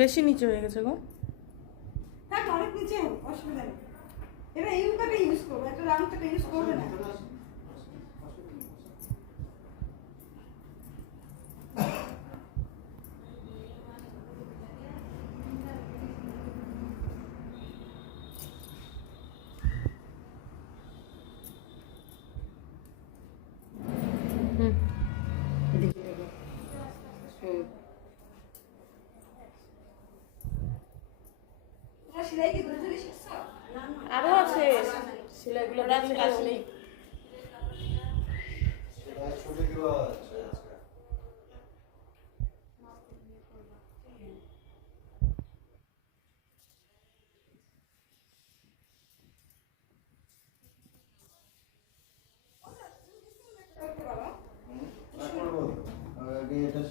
বেশি নিচে হয়ে গেছে গো। হ্যাঁ অনেক নিচে অসুবিধা নেই। এবার এই ইউজ করব, একটা রাউন্ড ইউজ করবে না। আরও আছে। সেলাইগুলো আছে?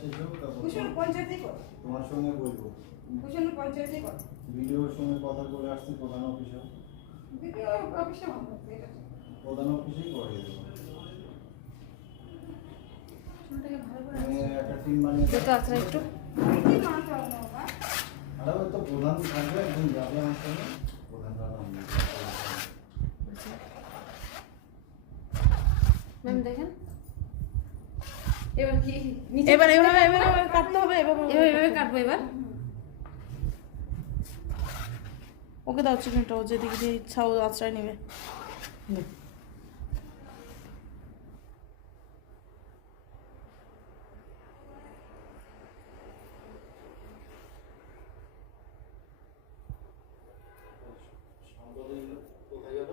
শেষ হোক তারপর কুশল পঞ্চায়েতেই করো তোমার সঙ্গে বলব। কুশল পঞ্চায়েতেই করো ভিডিওর সঙ্গে কথা বলে আসছি প্রধান অফিসে। ভিডিও অফিসে প্রধান অফিসেই করে একটা টিম বানিয়ে একটু। আরে তো প্রধান থাকবে একদিন যাবে আমার সঙ্গে। প্রধানরা ম্যাম দেখেন। এবার কি এবার এভাবে কাটতে হবে এভাবে এভাবে কাটবো এবার? ওকে দাও চিকেনটা ও যেদিকে ইচ্ছা ও আশ্রয় নেবে কোথায় গেল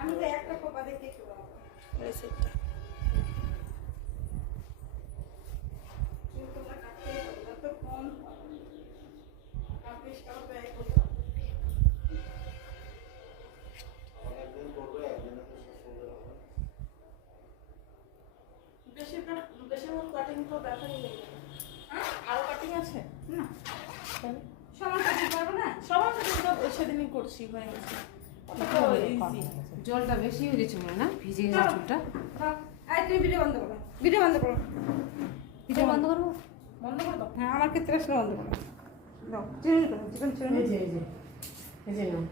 আমি তো একটা কোপা দেখে একটু বাবা এই সেটটা চুল তোমরা কাটতে যত কম কাটিস কারও তো এক করতে আমার একদিন করবে একদিনে তো শেষ করবে হবে বেশিরভাগ বেশিরভাগ কাটিং তো ব্যাপারই নেই আরও কাটিং আছে না পারব না? সবার কাটিং তো সেদিনই করছি হয়ে গেছে। জলটা বেশি হয়ে গেছে মনে না? ভিজে গেছে চুলটা। এই তুমি ভিডিও বন্ধ করো ভিডিও বন্ধ করো। ভিডিও বন্ধ করব? বন্ধ করে দাও। হ্যাঁ আমার ক্ষেত্রে আসলে বন্ধ করো। দাও চিনি করো চিকেন চিনি এই যে এই যে এই যে নাও।